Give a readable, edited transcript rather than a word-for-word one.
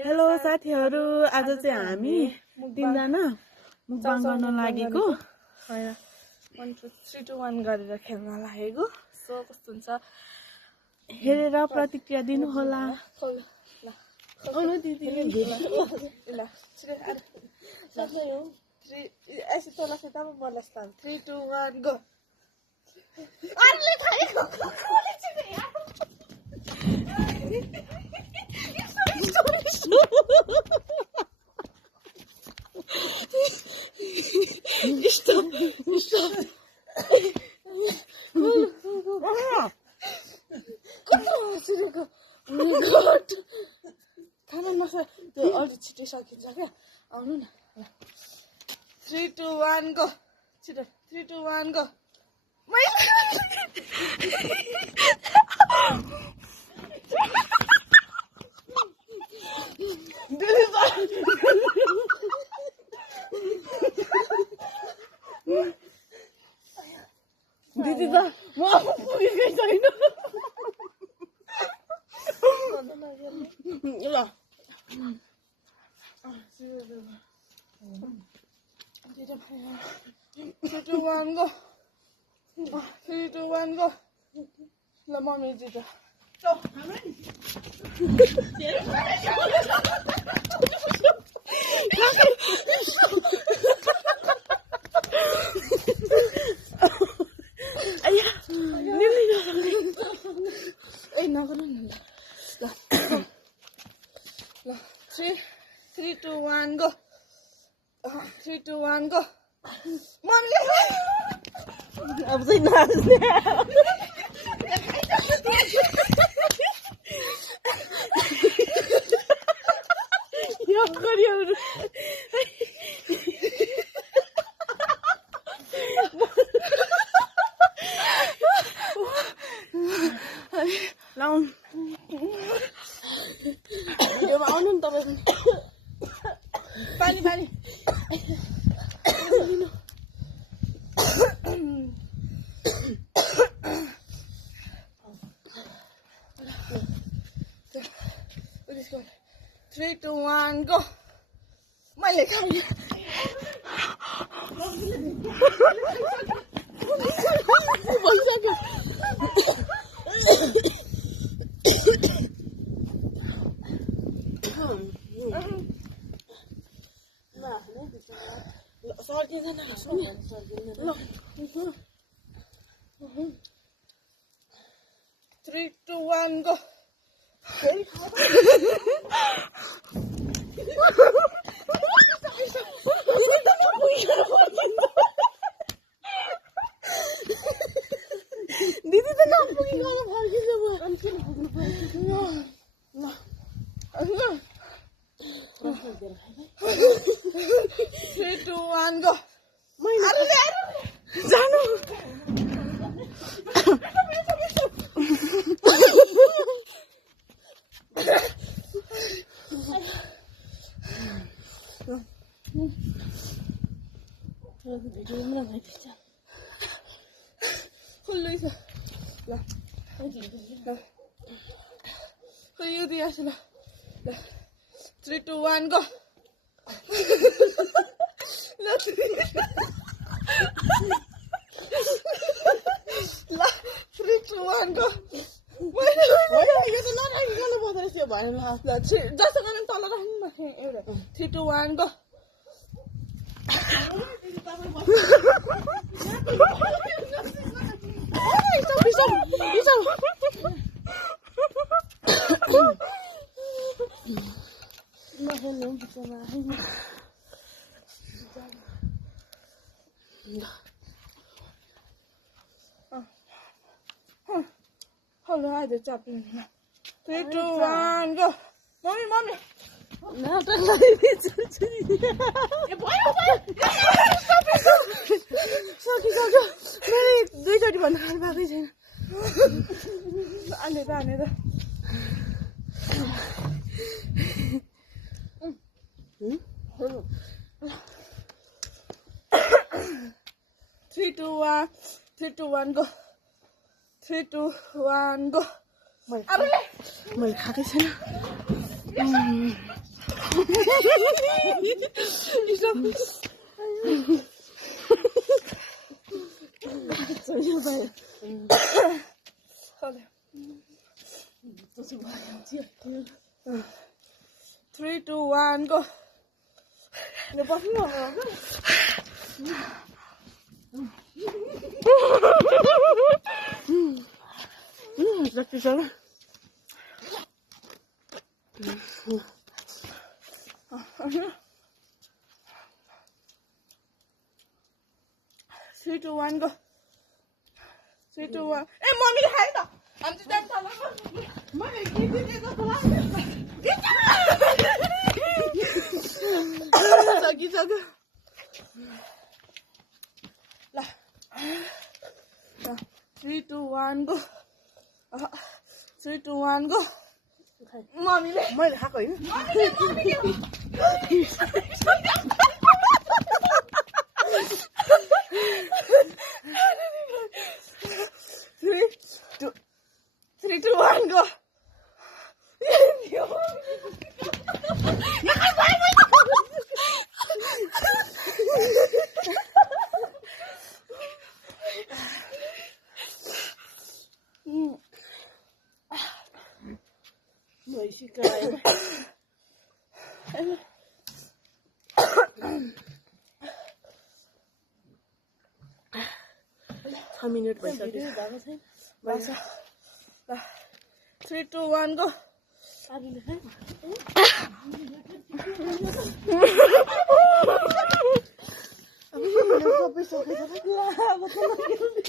Hello साथीहरु, आज चाहिँ हामी तीनजना मुक्बाङ गर्न लागेको हैन 1 2 3 2 1 गरेर खेल्न लागेको सो कस्तो हुन्छ हेरेर प्रतिक्रिया दिनु होला। ल आउनु दिदी ल सबै हो 3 ऐसे तोला से तब बोलस्तान 3 2 1 गो अरे थाहेको खोले चाहिँ यार Stop. खाना मसा त्यो अलि छिटै सकिन्छ क्या आउनु न 3 2 1 गो छिटो 3 2 1 गो दिदी त म पुगेकै छैन। ल 3 2 1 गो 3 2 1 गो ल मम्मी जित ए नगर्नु न ल 3 2 1 गो 3 2 1 गो मम्मीले अब चाहिँ नाच्ने यो गरियो लाउन यो आउनु नि तपाईँ पानी पानी Three, 2, 1, go! मैले खाएँ Three, 2, 1, go! दिदी त नपुगेको फर्किन्छ म 3, 2, 1, go! जानु खुल्लै छ ल यो दिएछ ल 3, 2, 1, go! ल 3 2 1 go! जस्तो गर्नु तल राख्नु न एउटा 3 2 1 go! Hold on, I had to chop in. 3 2 1 go! Mommy! सक्यो मैले दुईचोटि भन्दा खानु पाएकै छैन। आने त 3 2 1 3 2 1 go! 3 2 1 go! मैले खाएकै छैन। Three, two, one, go. Nó bấm vào rồi. Rất là sớm. Three, two, one, go. Three, two, one. Ê, mommy thấy đó. Anh chỉ đem thằng nó. Mommy đi nó có lắm. Đi sao cơ. Là. 3, 2, 1, go. 3, 2, 1, go. Mommy ले. मैले खाएको होइन? Mommy ले. 3, 2, 1, go. Mới xí cái. 6 minute भइसक्यो। बस 3, 2, 1, go. सबै सकेछ।